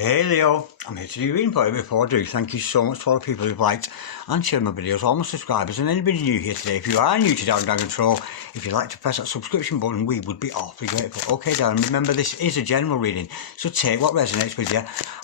Hey Leo, I'm here to do a reading for you. Before I do, thank you so much to all the people who've liked and shared my videos, all my subscribers and anybody new here today. If you are new to Down Control, if you'd like to press that subscription button, we would be awfully grateful. Okay darling, remember this is a general reading, so take what resonates with you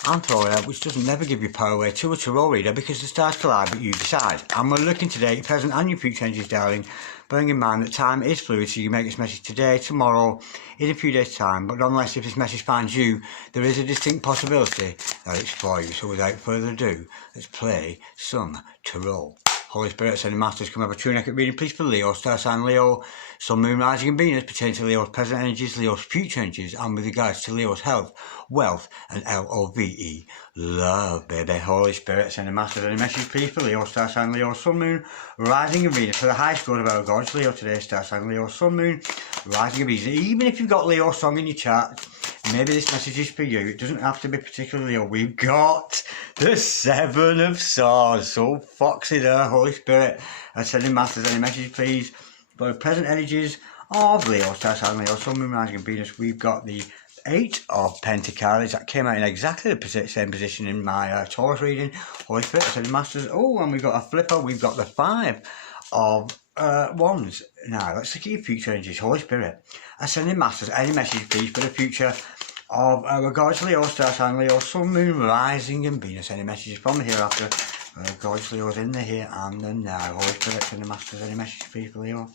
and throw it out, which doesn't never give you power away to a tarot reader because the stars collide but you decide. And we're looking today, your present and your future energies darling. Bearing in mind that time is fluid, so you make this message today, tomorrow, in a few days' time, but unless if this message finds you, there is a distinct possibility that it's for you. So without further ado, let's play some tarot. Holy Spirit, Sending Masters, come have a true and accurate reading, please, for Leo, star sign Leo, Sun, Moon, Rising and Venus, pertaining to Leo's present energies, Leo's future energies, and with regards to Leo's health, wealth, and LOVE, love, baby. Holy Spirit, Sending Masters, any message, please, for Leo, star sign Leo, Sun, Moon, Rising and Venus, for the high score of our gods, Leo today, star sign Leo, Sun, Moon, Rising and Venus. Even if you've got Leo song in your chart, maybe this message is for you. It doesn't have to be particularly Leo. We've got the Seven of Swords. So foxy there, Holy Spirit. Sending Masters, any message, please. For the present energies of Leo, star sign Leo, Sun, Moon, Rising and Venus, we've got the Eight of Pentacles. That came out in exactly the same position in my Taurus reading. Holy Spirit, Sending Masters. Oh, and we've got a flipper. We've got the Five of Wands. Now, let's look at your future energies. Holy Spirit, Sending Masters, any message, please, for the future of our gods, Leo, star sign Leo, Sun, Moon, Rising and Venus. Any messages from the hereafter? Gods, Leo's in the here and the now. Holy Spirit, Sending Masters, any message, please, for Leo?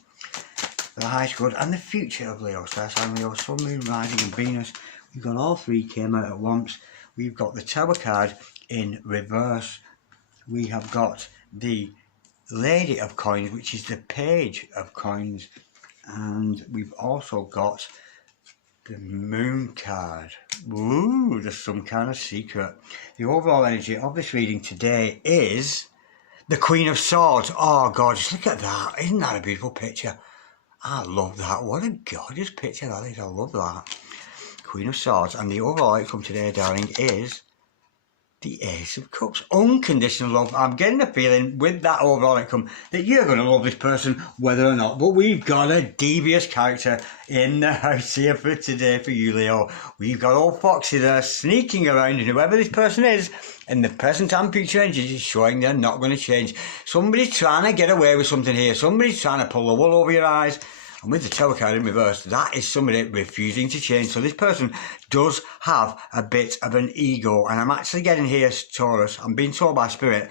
The highest good and the future of Leo, star sign Leo, Sun, Moon, Rising and Venus. We've got all three came out at once. We've got the Tower card in reverse. We have got the Lady of Coins, which is the Page of Coins. And we've also got the Moon card. Ooh, there's some kind of secret. The overall energy of this reading today is the Queen of Swords. Oh, gorgeous. Look at that. Isn't that a beautiful picture? I love that. What a gorgeous picture that is. I love that. Queen of Swords. And the overall outcome today, darling, is the Ace of Cups. Unconditional love. I'm getting a feeling with that overall outcome that you're going to love this person whether or not. But we've got a devious character in the house here for today for you, Leo. We've got old Foxy there sneaking around, and whoever this person is in the present and future energies is showing they're not going to change. Somebody's trying to get away with something here. Somebody's trying to pull the wool over your eyes. And with the Tower card in reverse, that is somebody refusing to change. So this person does have a bit of an ego. And I'm actually getting here, Taurus, I'm being told by Spirit,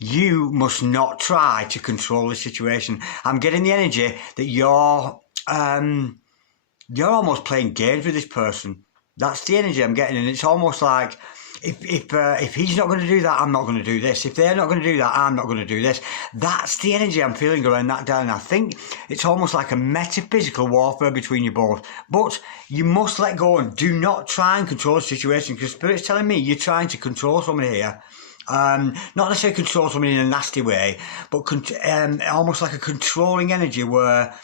you must not try to control the situation. I'm getting the energy that you're almost playing games with this person. That's the energy I'm getting. And it's almost like, if he's not going to do that, I'm not going to do this. If they're not going to do that, I'm not going to do this. That's the energy I'm feeling around that down. And I think it's almost like a metaphysical warfare between you both. But you must let go and do not try and control the situation, because Spirit's telling me you're trying to control somebody here. Not necessarily control somebody in a nasty way, but almost like a controlling energy where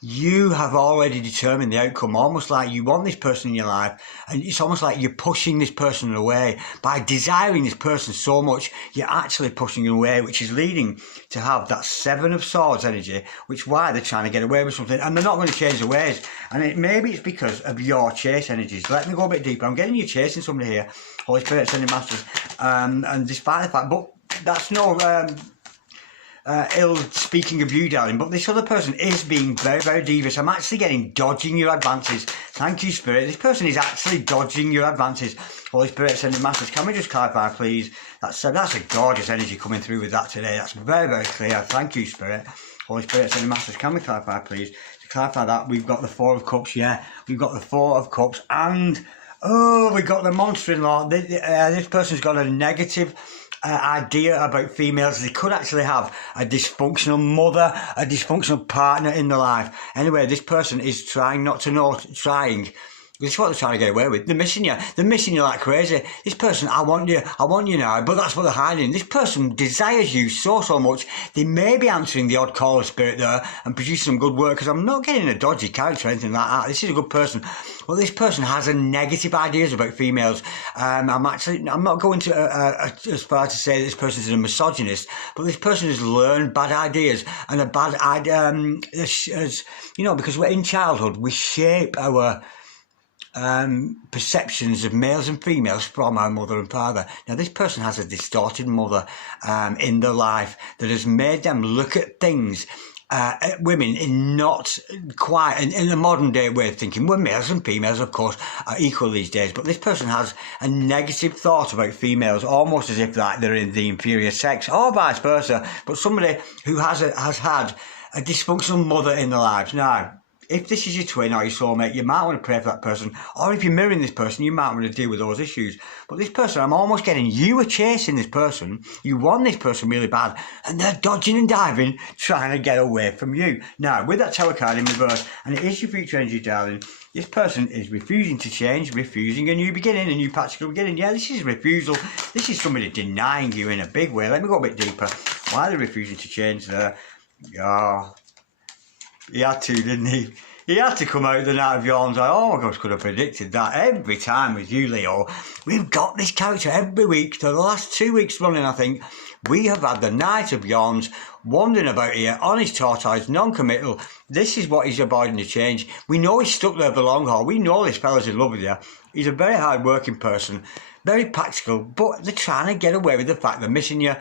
you have already determined the outcome, almost like you want this person in your life, and it's almost like you're pushing this person away. By desiring this person so much, you're actually pushing them away, which is leading to have that Seven of Swords energy, which why they're trying to get away with something, and they're not going to change their ways. And maybe it's because of your chase energies. Let me go a bit deeper. I'm getting you chasing somebody here, Holy Spirit, Sending Masters, and despite the fact, but that's no ill speaking of you, darling, but this other person is being very, very devious. I'm actually getting dodging your advances. Thank you, Spirit. This person is actually dodging your advances. Holy Spirit, Sending Masters, can we just clarify, please? That's a gorgeous energy coming through with that today. That's very, very clear. Thank you, Spirit. Holy Spirit, Sending Masters, can we clarify, please? To clarify that, we've got the Four of Cups, yeah. We've got the Four of Cups, and oh, we've got the monster-in-law. This person's got a negative idea about females. They could actually have a dysfunctional mother, a dysfunctional partner in their life. Anyway, this person is trying not to know, this is what they're trying to get away with. They're missing you like crazy. This person, I want you now, but that's what they're hiding. This person desires you so much. They may be answering the odd call of Spirit there and producing some good work, because I'm not getting a dodgy character or anything like that. This is a good person. Well, this person has a negative ideas about females. I'm not going to as far to say this person is a misogynist, but this person has learned bad ideas and a bad idea, because we're in childhood, we shape our perceptions of males and females from our mother and father. Now, this person has a distorted mother in their life that has made them look at things, at women, in not quite in the modern day way of thinking. Well, males and females, of course, are equal these days, but this person has a negative thought about females, almost as if that they're in the inferior sex, or vice versa. But somebody who has had a dysfunctional mother in their lives. Now, if this is your twin or your soulmate, you might want to pray for that person. Or if you're mirroring this person, you might want to deal with those issues. But this person, I'm almost getting, you are chasing this person. You want this person really bad. And they're dodging and diving, trying to get away from you. Now, with that Tower card in reverse, and it is your future energy, darling, this person is refusing to change, refusing a new beginning, a new practical beginning. Yeah, this is refusal. This is somebody denying you in a big way. Let me go a bit deeper. Why are they refusing to change there? Oh, he had to, didn't he? He had to come out the Knight of Wands. Like, oh my gosh, could have predicted that. Every time with you, Leo, we've got this character every week. For the last 2 weeks running, I think, we have had the Knight of Wands wandering about here on his tortoise, non-committal. This is what he's avoiding to change. We know he's stuck there for the long haul. We know this fella's in love with you. He's a very hard-working person, very practical, but they're trying to get away with the fact they're missing you.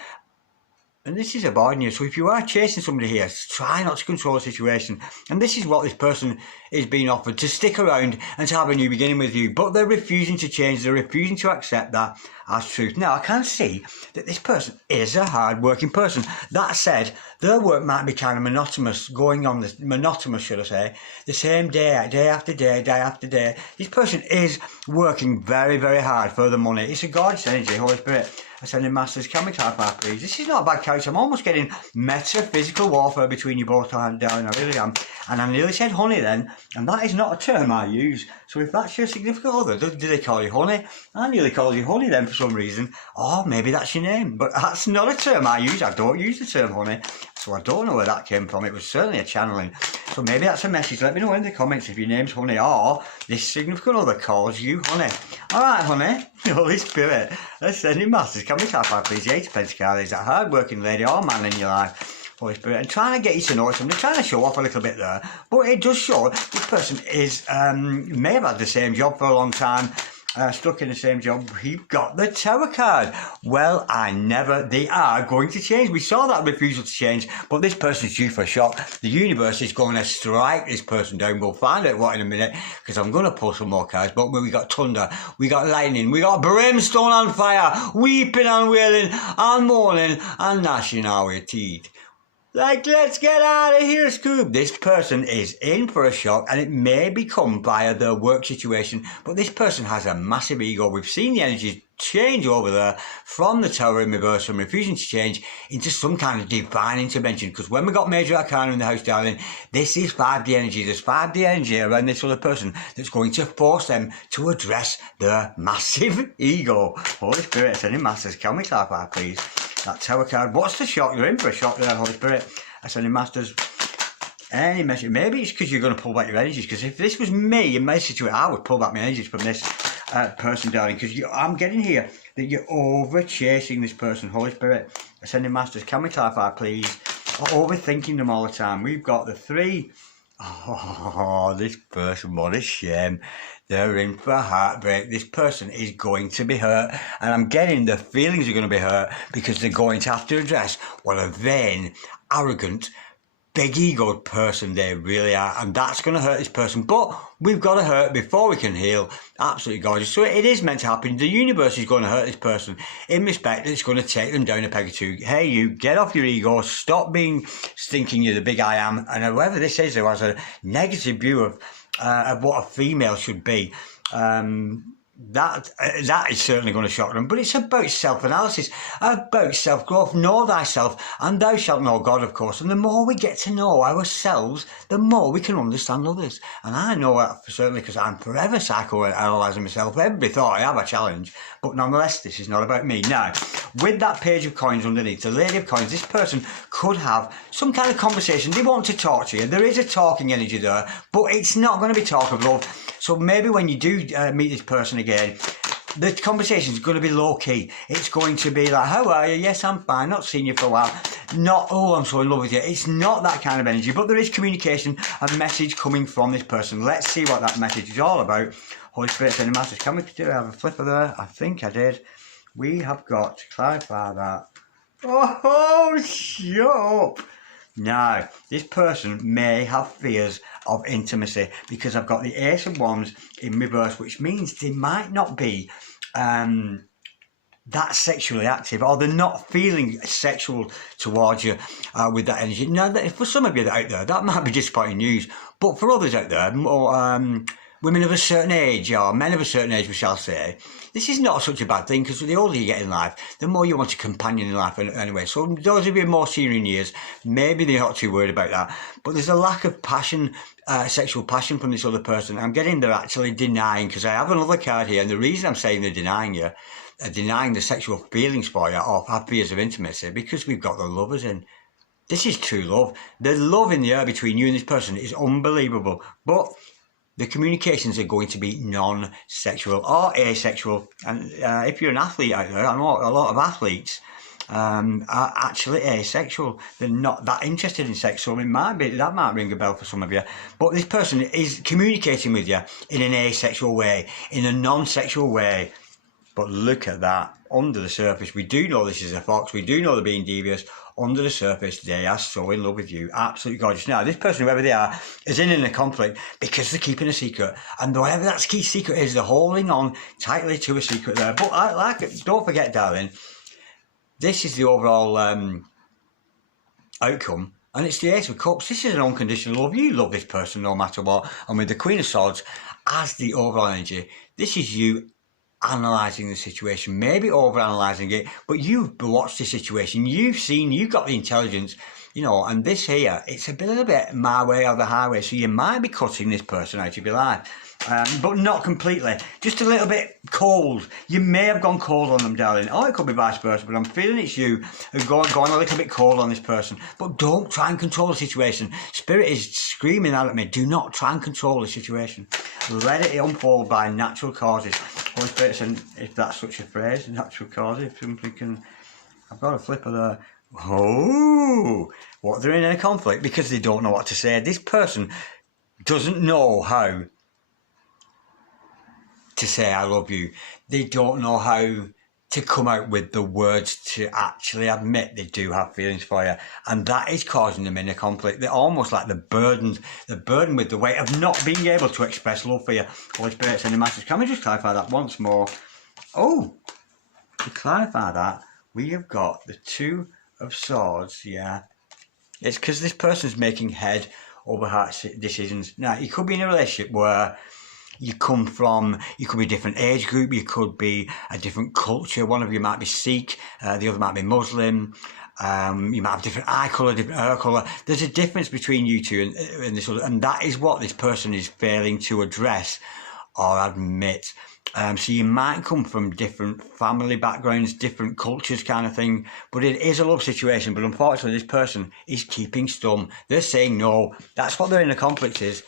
And this is avoiding you. So if you are chasing somebody here, try not to control the situation. And this is what this person is being offered, to stick around and to have a new beginning with you. But they're refusing to change. They're refusing to accept that as truth. Now, I can see that this person is a hard-working person. That said, their work might be kind of monotonous, monotonous, should I say, the same day after day, day after day. This person is working very, very hard for the money. It's a gorgeous energy, Holy Spirit. Ascending Masters, can we clarify, please? This is not a bad character. I'm almost getting metaphysical warfare between you both, darling. I really am. And I nearly said honey then, and that is not a term I use. So if that's your significant other, do they call you honey? I nearly called you honey then for some reason. Or maybe that's your name. But that's not a term I use. I don't use the term honey. So I don't know where that came from. It was certainly a channeling. So maybe that's a message. Let me know in the comments if your name's honey or this significant other calls you honey. Alright, honey. Holy Spirit. Ascending Masters, can we clarify, please? The 8 of Pentacles is that hard-working lady or man in your life, Holy Spirit, and trying to get you to know something, trying to show off a little bit there. But it does show this person is may have had the same job for a long time, stuck in the same job. He got the Tower card. Well, they are going to change. We saw that refusal to change, but this person's due for a shock. The universe is going to strike this person down. We'll find out what in a minute, because I'm going to pull some more cards. But we got thunder, we got lightning, we got brimstone on fire, weeping and wailing and mourning and gnashing our teeth. Like, let's get out of here, Scoob. This person is in for a shock, and it may become via their work situation, but this person has a massive ego. We've seen the energies change over there from the Tower in reverse, from refusing to change into some kind of divine intervention, because when we got Major Arcana in the house, darling, this is 5D energy. There's 5D energy around this other person that's going to force them to address their massive ego. Holy Spirit, Ascending Masters, can we clarify, please? That Tower card. What's the shock? You're in for a shock there, Holy Spirit. Ascending Masters. Any message? Maybe it's because you're going to pull back your energies. Because if this was me in my situation, I would pull back my energies from this person, darling. Because I'm getting here that you're over chasing this person, Holy Spirit. Ascending Masters, can we clarify, please? Overthinking them all the time. We've got the 3. Oh, this person, what a shame. They're in for heartbreak. This person is going to be hurt. And I'm getting the feelings are going to be hurt because they're going to have to address what a vain, arrogant, big-egoed person they really are. And that's going to hurt this person. But we've got to hurt before we can heal. Absolutely gorgeous. So it is meant to happen. The universe is going to hurt this person in respect that it's going to take them down a peg or two. Hey, you, get off your ego. Stop thinking you're the big I am. And whoever this is who has a negative view of what a female should be, that is certainly going to shock them. But it's about self-analysis, about self-growth. Know thyself, and thou shalt know God, of course. And the more we get to know ourselves, the more we can understand others. And I know that certainly because I'm forever psychoanalyzing myself. Every thought I have a challenge. But nonetheless, this is not about me. Now, with that page of coins underneath, the Lady of Coins, this person could have some kind of conversation. They want to talk to you. There is a talking energy there, but it's not going to be talk of love. So maybe when you do meet this person again, the conversation is going to be low-key. It's going to be like, how are you? Yes, I'm fine. Not seen you for a while. not, oh, I'm so in love with you. It's not that kind of energy, but there is communication, a message coming from this person. Let's see what that message is all about. Holy Spirit, sending message. Can we have a flipper there? I think I did. We have got to clarify that. Oh, shut up. Now, this person may have fears of intimacy because I've got the Ace of Wands in reverse, which means they might not be that sexually active, or they're not feeling sexual towards you with that energy. Now, for some of you out there, that might be disappointing news, but for others out there, more women of a certain age, or men of a certain age, we shall say, this is not such a bad thing, because the older you get in life, the more you want a companion in life anyway. So those of you more senior in years, maybe they're not too worried about that. But there's a lack of passion, sexual passion from this other person. I'm getting they're actually denying, because I have another card here, and the reason I'm saying they're denying you, denying the sexual feelings for you, or have fears of intimacy, because we've got the lovers in. This is true love. The love in the air between you and this person is unbelievable. But the communications are going to be non-sexual or asexual. And if you're an athlete out there, I know a lot of athletes are actually asexual. They're not that interested in sex, so that might ring a bell for some of you. But this person is communicating with you in an asexual way, in a non-sexual way. But look at that. Under the surface, we do know this is a fox. We do know they're being devious. Under the surface, they are so in love with you. Absolutely gorgeous. Now, this person, whoever they are, is in a conflict because they're keeping a secret. And whatever that key secret is, they're holding on tightly to a secret there. But I like it. Don't forget, darling, this is the overall outcome. And it's the Ace of Cups. This is an unconditional love. You love this person no matter what. And with the Queen of Swords as the overall energy, this is you analysing the situation, maybe over-analysing it, but you've watched the situation, you've seen, you've got the intelligence, you know, and this here, it's a little bit my way or the highway, so you might be cutting this person out of your life. But not completely, just a little bit cold. You may have gone cold on them, darling. Or it could be vice versa, but I'm feeling it's you who've gone a little bit cold on this person. But don't try and control the situation. Spirit is screaming out at me, do not try and control the situation. Let it unfold by natural causes. Holy Spirit, and if that's such a phrase, natural causes, if somebody can... I've got a flipper there. Oh, what, they're in a conflict because they don't know what to say. This person doesn't know how to say I love you. They don't know how to come out with the words to actually admit they do have feelings for you, and that is causing them in a conflict. They're almost like they're burdened with the weight of not being able to express love for you. Holy Spirit, sending messages. Can we just clarify that once more? Oh, to clarify that, we have got the Two of Swords. Yeah, it's because this person's making head over heart decisions. Now, you could be in a relationship where you come from, you could be a different age group, you could be a different culture. One of you might be Sikh, the other might be Muslim. You might have different eye colour, different hair colour. There's a difference between you two and this other, and that is what this person is failing to address or admit. So you might come from different family backgrounds, different cultures kind of thing, but it is a love situation. But unfortunately, this person is keeping stum. They're saying no. That's what they're in a conflict is.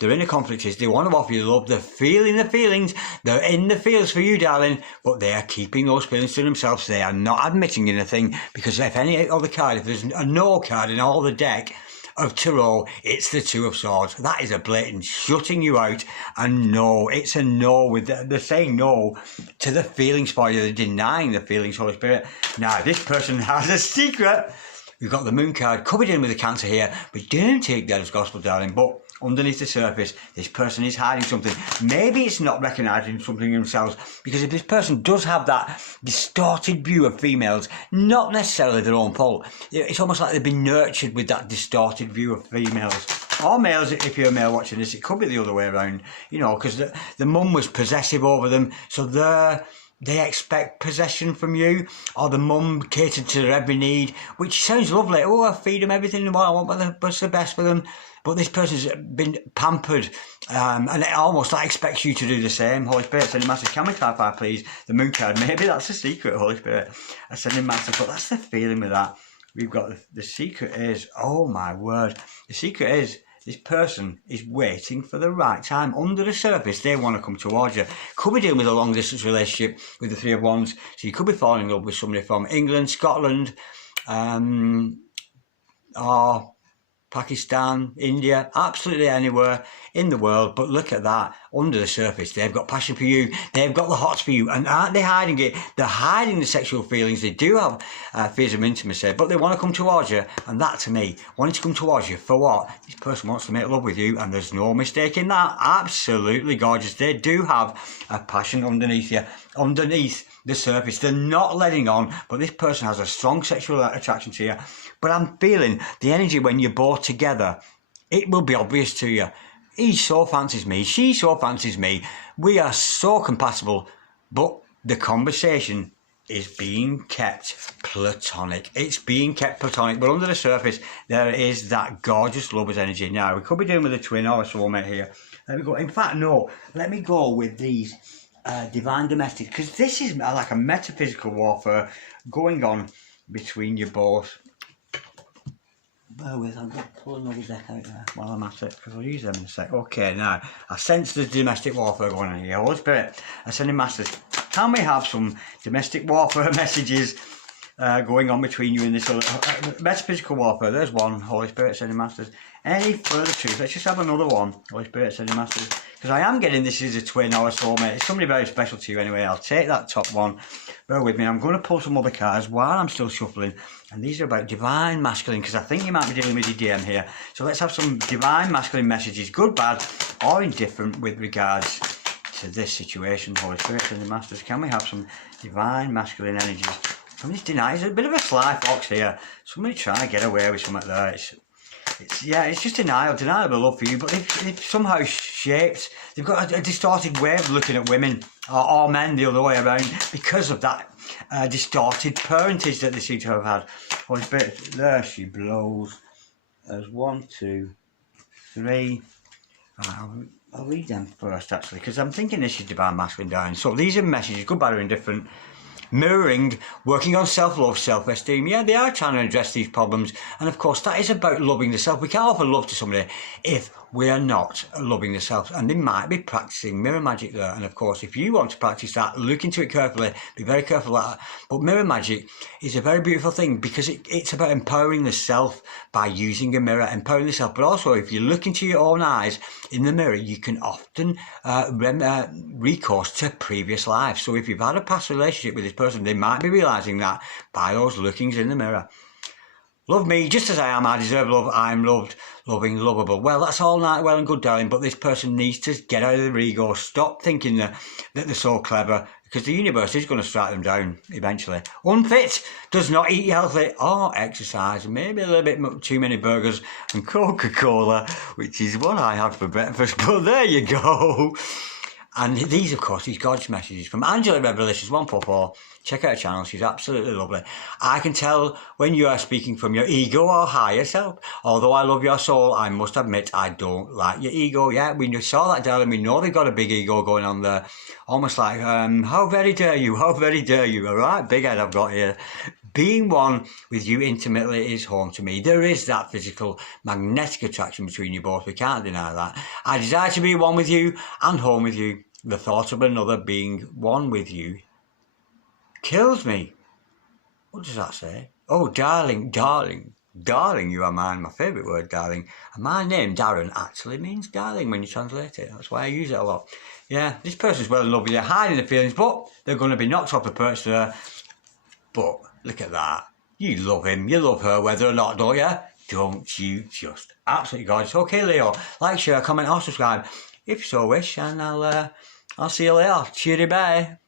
They're in a conflict is they want to offer you love, they're feeling the feelings, they're in the feels for you, darling, but they are keeping those feelings to themselves. They are not admitting anything, because if any other card, if there's a no card in all the deck of tarot, it's the Two of Swords. That is a blatant shutting you out, and no, it's a no. They're saying no to the feelings for you, they're denying the feelings, Holy Spirit. Now, this person has a secret. We've got the Moon card covered in with the Cancer here, but don't take that as gospel, darling. But underneath the surface, this person is hiding something. Maybe it's not recognising something in themselves, because if this person does have that distorted view of females, not necessarily their own fault, it's almost like they've been nurtured with that distorted view of females. Or males, if you're a male watching this, it could be the other way around, you know, because the mum was possessive over them, so they expect possession from you, or the mum catered to their every need, which sounds lovely. Oh, I feed them everything I want, what's the best for them. But this person's been pampered, and it almost like expects you to do the same. Holy Spirit, sending massive. Can we clarify, please? The Moon card, maybe that's the secret, Holy Spirit. I sending massive, but that's the feeling with that. We've got the secret is, oh my word, the secret is, this person is waiting for the right time. Under the surface, they want to come towards you. Could be dealing with a long-distance relationship with the Three of Wands. So you could be falling in love with somebody from England, Scotland, or Pakistan, India, absolutely anywhere in the world. But look at that, under the surface, they've got passion for you, they've got the hots for you, and aren't they hiding it? They're hiding the sexual feelings. They do have fears of intimacy, but they want to come towards you, and that to me, wanting to come towards you for what? This person wants to make love with you, and there's no mistake in that. Absolutely gorgeous. They do have a passion underneath you, underneath the surface. They're not letting on, but this person has a strong sexual attraction to you. But I'm feeling the energy when you're both together. It will be obvious to you. He so fancies me, she so fancies me. We are so compatible, but the conversation is being kept platonic. It's being kept platonic, but under the surface, there is that gorgeous lover's energy. Now, we could be doing with a twin or a soulmate here. Let me go. In fact, no. Let me go with these divine domestics, because this is like a metaphysical warfare going on between you both. Bear with, I'm going to pull another deck out there while I'm at it, because I'll use them in a sec. Okay, now, I sense the domestic warfare going on here. Holy Spirit, Ascending Masters, can we have some domestic warfare messages going on between you and this other metaphysical warfare? There's one, Holy Spirit, Ascending Masters. Any further truth? Let's just have another one, Holy Spirit, Ascending Masters. Because I am getting this is a twin or a soulmate. It's somebody very special to you anyway. I'll take that top one. Bear with me. I'm going to pull some other cards while I'm still shuffling. And these are about divine masculine, because I think you might be dealing with your DM here. So let's have some divine masculine messages, good, bad, or indifferent with regards to this situation. Holy Spirit and the Masters, can we have some divine masculine energies? Somebody's denying. There's a bit of a sly fox here. Somebody trying to get away with something there. It's just denial of love for you, but they've somehow shaped, they've got a distorted way of looking at women, or men the other way around, because of that distorted parentage that they seem to have had. Holy Spirit, there she blows. There's 1, 2, 3. I'll read them first, actually, because I'm thinking this is divine masculine down. So these are messages, good, bad, or indifferent. Mirroring, working on self-love, self-esteem. Yeah, they are trying to address these problems. And of course, that is about loving the self. We can't offer love to somebody if we are not loving the self. And they might be practicing mirror magic there. And of course, if you want to practice that, look into it carefully. Be very careful of that. But mirror magic is a very beautiful thing, because it's about empowering the self by using a mirror, empowering the self. But also, if you look into your own eyes in the mirror, you can often recourse to previous lives. So if you've had a past relationship with this person, they might be realising that by those lookings in the mirror. Love me just as I am, I deserve love, I'm loved, loving, lovable. Well, that's all well and good, darling, but this person needs to get out of their ego, stop thinking that they're so clever, because the universe is going to strike them down eventually. Unfit, does not eat healthy or exercise, maybe a little bit too many burgers and Coca-Cola, which is what I had for breakfast, but there you go. And these, of course, these gorgeous messages from Angela Revelations 144. Check out her channel. She's absolutely lovely. I can tell when you are speaking from your ego or higher self. Although I love your soul, I must admit I don't like your ego. Yeah, we saw that, darling. We know they've got a big ego going on there. Almost like, how very dare you? How very dare you? All right, big head I've got here. Being one with you intimately is home to me. There is that physical magnetic attraction between you both. We can't deny that. I desire to be one with you and home with you. The thought of another being one with you kills me. What does that say? Oh, darling, darling, darling, you are mine. My favourite word, darling. And my name, Darren, actually means darling when you translate it. That's why I use it a lot. Yeah, this person's well in love with you, hiding the feelings, but they're going to be knocked off the perch there. But look at that. You love him, you love her, whether or not, don't you? Don't you just? Absolutely gorgeous. Okay, Leo, like, share, comment, or subscribe if you so wish, and I'll see you later. Cheery, bye.